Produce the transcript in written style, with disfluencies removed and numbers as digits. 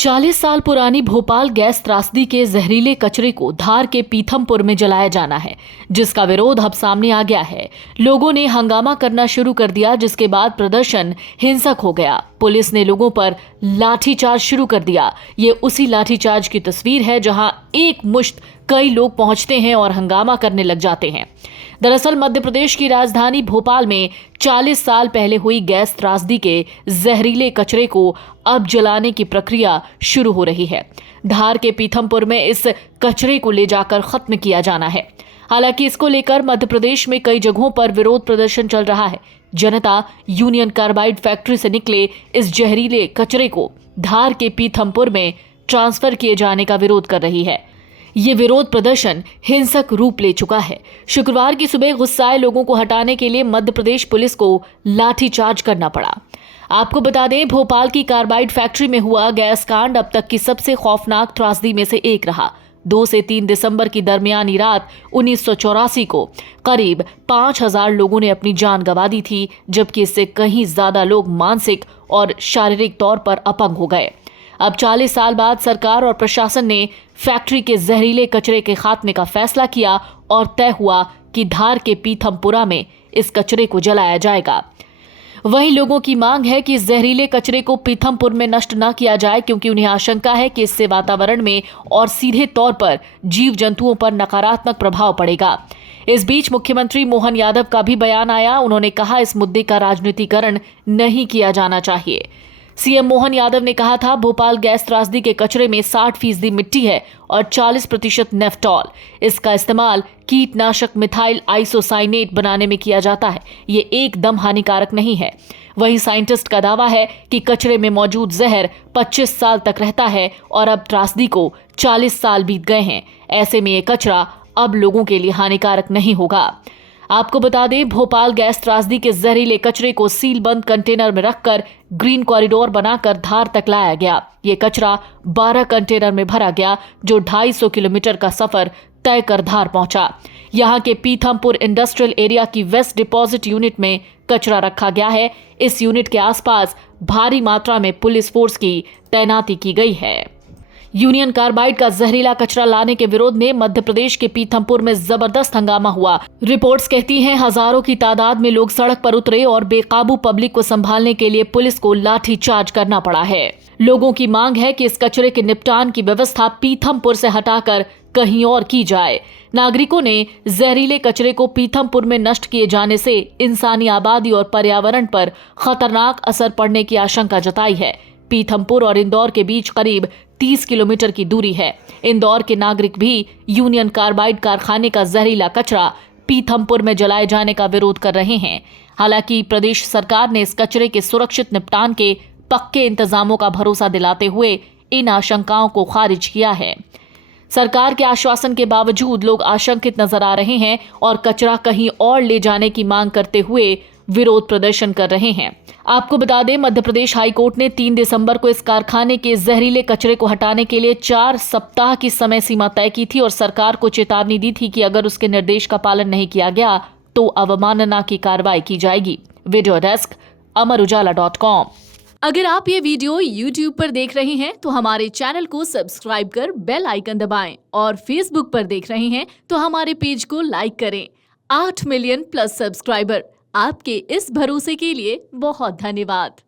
40 साल पुरानी भोपाल गैस त्रासदी के जहरीले कचरे को धार के पीथमपुर में जलाया जाना है, जिसका विरोध अब सामने आ गया है। लोगों ने हंगामा करना शुरू कर दिया, जिसके बाद प्रदर्शन हिंसक हो गया। पुलिस ने लोगों पर लाठीचार्ज शुरू कर दिया। ये उसी लाठीचार्ज की तस्वीर है जहां एक मुश्त कई लोग पहुंचते हैं और हंगामा करने लग जाते हैं। दरअसल मध्य प्रदेश की राजधानी भोपाल में 40 साल पहले हुई गैस त्रासदी के जहरीले कचरे को अब जलाने की प्रक्रिया शुरू हो रही है। धार के पीथमपुर में इस कचरे को ले जाकर खत्म किया जाना है। हालांकि इसको लेकर मध्य प्रदेश में कई जगहों पर विरोध प्रदर्शन चल रहा है। जनता यूनियन कार्बाइड फैक्ट्री से निकले इस जहरीले कचरे को धार के पीथमपुर में ट्रांसफर किए जाने का विरोध कर रही है। ये विरोध प्रदर्शन हिंसक रूप ले चुका है। शुक्रवार की सुबह गुस्साए लोगों को हटाने के लिए मध्य प्रदेश पुलिस को लाठीचार्ज करना पड़ा। आपको बता दें, भोपाल की कार्बाइड फैक्ट्री में हुआ गैस कांड अब तक की सबसे खौफनाक त्रासदी में से एक रहा। 2 से 3 दिसंबर की दरमियानी रात 1984 को करीब 5000 लोगों ने अपनी जान गंवा दी थी, जबकि इससे कहीं ज्यादा लोग मानसिक और शारीरिक तौर पर अपंग हो गए। अब 40 साल बाद सरकार और प्रशासन ने फैक्ट्री के जहरीले कचरे के खात्मे का फैसला किया और तय हुआ कि धार के पीथमपुरा में इस कचरे को जलाया जाएगा। वहीं लोगों की मांग है कि इस जहरीले कचरे को पीथमपुर में नष्ट न किया जाए, क्योंकि उन्हें आशंका है कि इससे वातावरण में और सीधे तौर पर जीव जंतुओं पर नकारात्मक प्रभाव पड़ेगा। इस बीच मुख्यमंत्री मोहन यादव का भी बयान आया। उन्होंने कहा, इस मुद्दे का राजनीतिकरण नहीं किया जाना चाहिए। सीएम मोहन यादव ने कहा था, भोपाल गैस त्रासदी के कचरे में 60% मिट्टी है और 40% नेफ्टॉल। इसका इस्तेमाल कीटनाशक मिथाइल आइसोसाइनेट बनाने में किया जाता है। ये एकदम हानिकारक नहीं है। वहीं साइंटिस्ट का दावा है कि कचरे में मौजूद जहर 25 साल तक रहता है और अब त्रासदी को 40 साल बीत गए हैं। ऐसे में ये कचरा अब लोगों के लिए हानिकारक नहीं होगा। आपको बता दें, भोपाल गैस त्रासदी के जहरीले कचरे को सीलबंद कंटेनर में रखकर ग्रीन कॉरिडोर बनाकर धार तक लाया गया। ये कचरा 12 कंटेनर में भरा गया, जो 250 किलोमीटर का सफर तय कर धार पहुंचा। यहां के पीथमपुर इंडस्ट्रियल एरिया की वेस्ट डिपॉजिट यूनिट में कचरा रखा गया है। इस यूनिट के आसपास भारी मात्रा में पुलिस फोर्स की तैनाती की गई है। यूनियन कार्बाइड का जहरीला कचरा लाने के विरोध में मध्य प्रदेश के पीथमपुर में जबरदस्त हंगामा हुआ। रिपोर्ट्स कहती हैं, हजारों की तादाद में लोग सड़क पर उतरे और बेकाबू पब्लिक को संभालने के लिए पुलिस को लाठीचार्ज करना पड़ा है। लोगों की मांग है कि इस कचरे के निपटान की व्यवस्था पीथमपुर से हटाकर कहीं और की जाए। नागरिकों ने जहरीले कचरे को पीथमपुर में नष्ट किए जाने से इंसानी आबादी और पर्यावरण पर खतरनाक असर पड़ने की आशंका जताई है। पीथमपुर और इंदौर के बीच करीब 30 किलोमीटर की दूरी है। इंदौर के नागरिक भी यूनियन कार्बाइड कारखाने का जहरीला कचरा पीथमपुर में जलाए जाने का विरोध कर रहे हैं। हालांकि प्रदेश सरकार ने इस कचरे के सुरक्षित निपटान के पक्के इंतजामों का भरोसा दिलाते हुए इन आशंकाओं को खारिज किया है। सरकार के आश्वासन के बावजूद लोग आशंकित नजर आ रहे हैं और कचरा कहीं और ले जाने की मांग करते हुए विरोध प्रदर्शन कर रहे हैं। आपको बता दें, मध्य प्रदेश हाई कोर्ट ने 3 दिसंबर को इस कारखाने के जहरीले कचरे को हटाने के लिए 4 सप्ताह की समय सीमा तय की थी और सरकार को चेतावनी दी थी कि अगर उसके निर्देश का पालन नहीं किया गया तो अवमानना की कार्रवाई की जाएगी। वीडियो डेस्क अमरउजाला.com। अगर आप ये वीडियो YouTube पर देख रहे हैं तो हमारे चैनल को सब्सक्राइब कर बेल आइकन दबाएं और Facebook पर देख रहे हैं तो हमारे पेज को लाइक करें। 8 मिलियन प्लस सब्सक्राइबर, आपके इस भरोसे के लिए बहुत धन्यवाद।